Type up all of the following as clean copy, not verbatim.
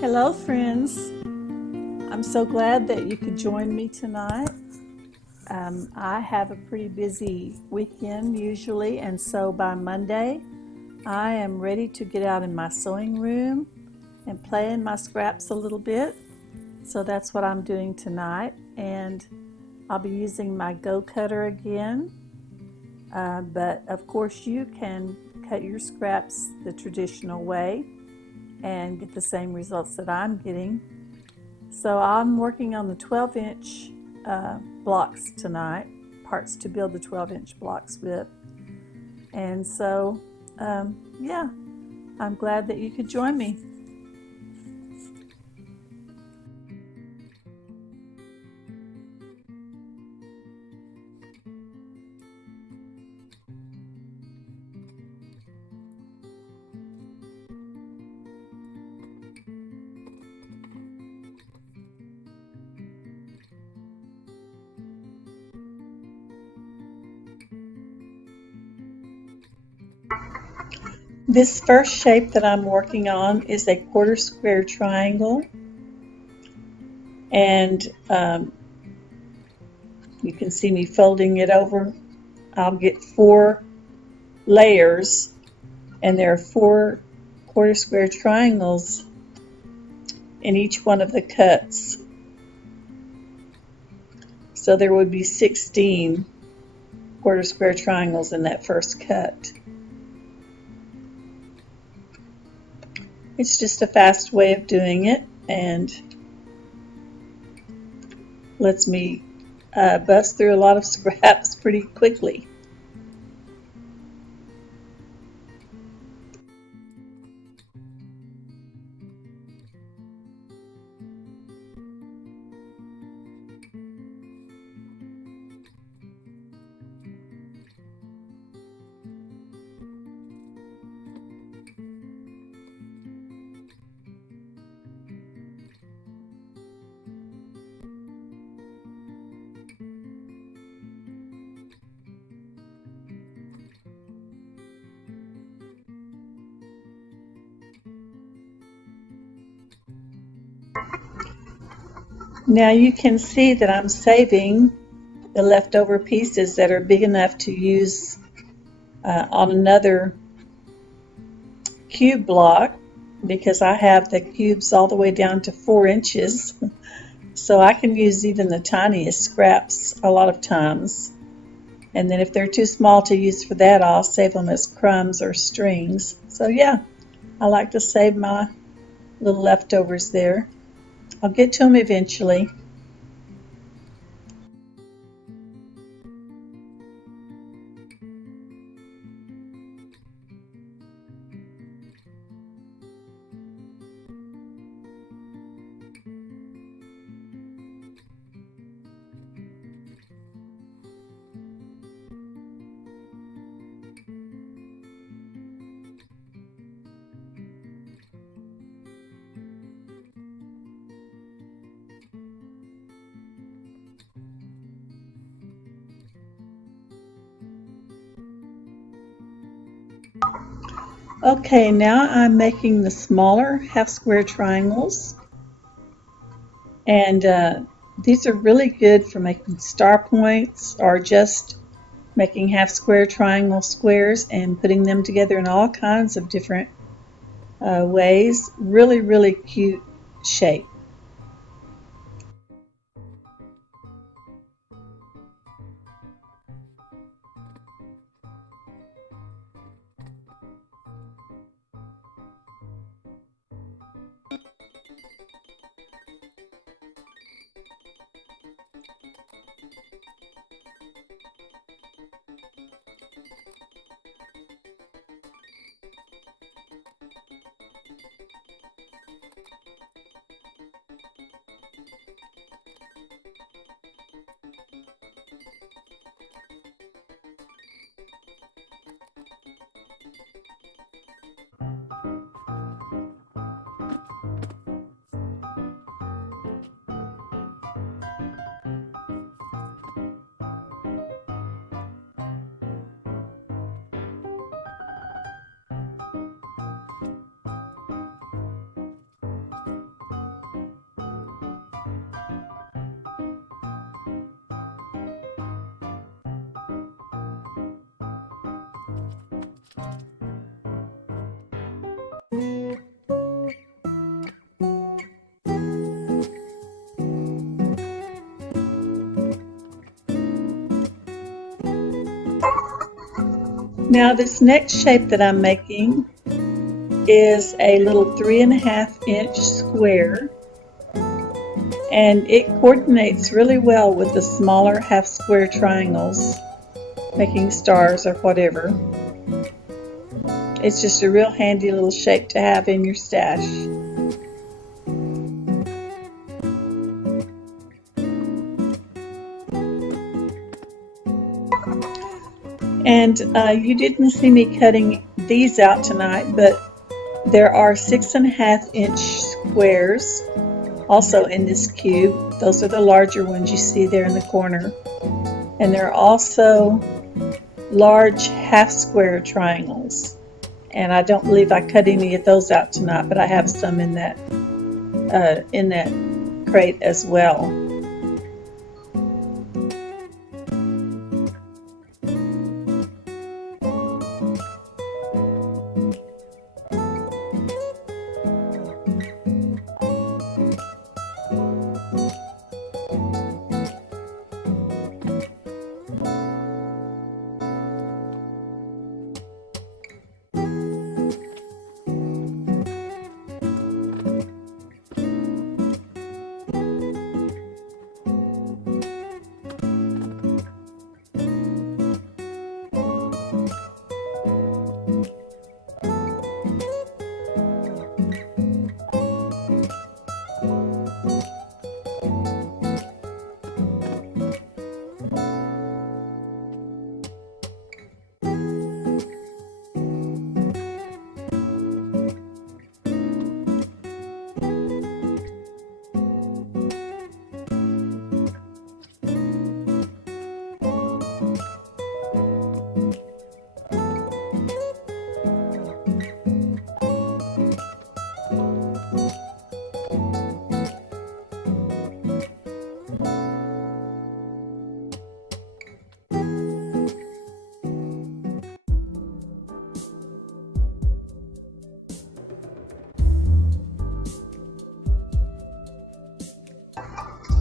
Hello, friends. I'm so glad that you could join me tonight. I have a pretty busy weekend usually, and so by Monday, I am ready to get out in my sewing room and play in my scraps a little bit. So that's what I'm doing tonight, and I'll be using my Go Cutter again. But of course, you can cut your scraps the traditional way and get the same results that I'm getting. So I'm working on the 12-inch blocks tonight, parts to build the 12-inch blocks with. And so, yeah, I'm glad that you could join me. This first shape that I'm working on is a quarter square triangle, and you can see me folding it over. I'll get 4 layers, and there are 4 quarter square triangles in each one of the cuts. So there would be 16 quarter square triangles in that first cut. It's just a fast way of doing it, and lets me bust through a lot of scraps pretty quickly. Now you can see that I'm saving the leftover pieces that are big enough to use on another cube block, because I have the cubes all the way down to 4 inches. So I can use even the tiniest scraps a lot of times. And then if they're too small to use for that, I'll save them as crumbs or strings. So yeah, I like to save my little leftovers there. I'll get to them eventually. Okay, now I'm making the smaller half square triangles, and these are really good for making star points or just making half square triangle squares and putting them together in all kinds of different ways. Really, really cute shape. Now this next shape that I'm making is a little 3.5-inch square, and it coordinates really well with the smaller half square triangles, making stars or whatever. It's just a real handy little shape to have in your stash. And you didn't see me cutting these out tonight, but there are 6.5-inch squares also in this cube. Those are the larger ones you see there in the corner. And there are also large half square triangles. And I don't believe I cut any of those out tonight, but I have some in that crate as well.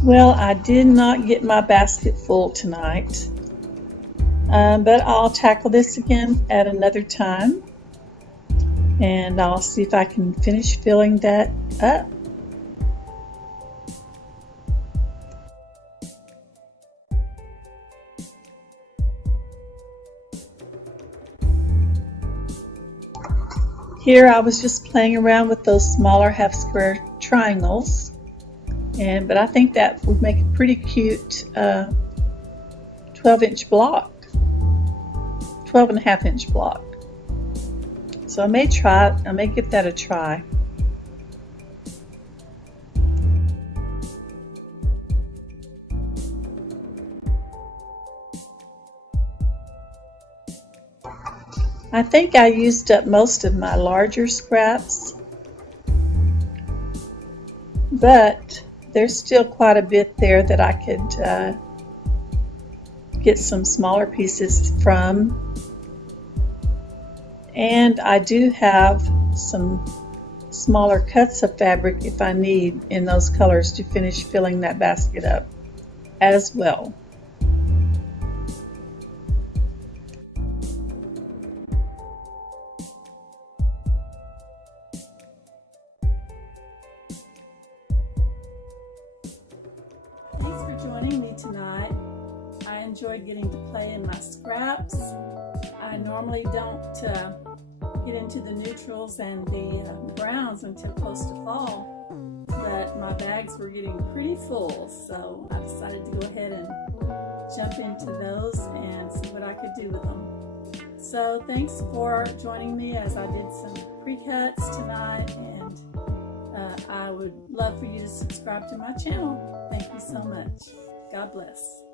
Well, I did not get my basket full tonight, but I'll tackle this again at another time, and I'll see if I can finish filling that up. Here I was just playing around with those smaller half square triangles, but I think that would make a pretty cute 12-inch block, 12.5-inch block. So I may give that a try. I think I used up most of my larger scraps, but there's still quite a bit there that I could get some smaller pieces from. And I do have some smaller cuts of fabric if I need in those colors to finish filling that basket up as well. Thanks for joining me tonight. I enjoyed getting to play in my scraps. I normally don't get into the neutrals and the browns until close to fall, but my bags were getting pretty full, so I decided to go ahead and jump into those and see what I could do with them. So thanks for joining me as I did some pre-cuts tonight, and I would love for you to subscribe to my channel. Thank you so much. God bless.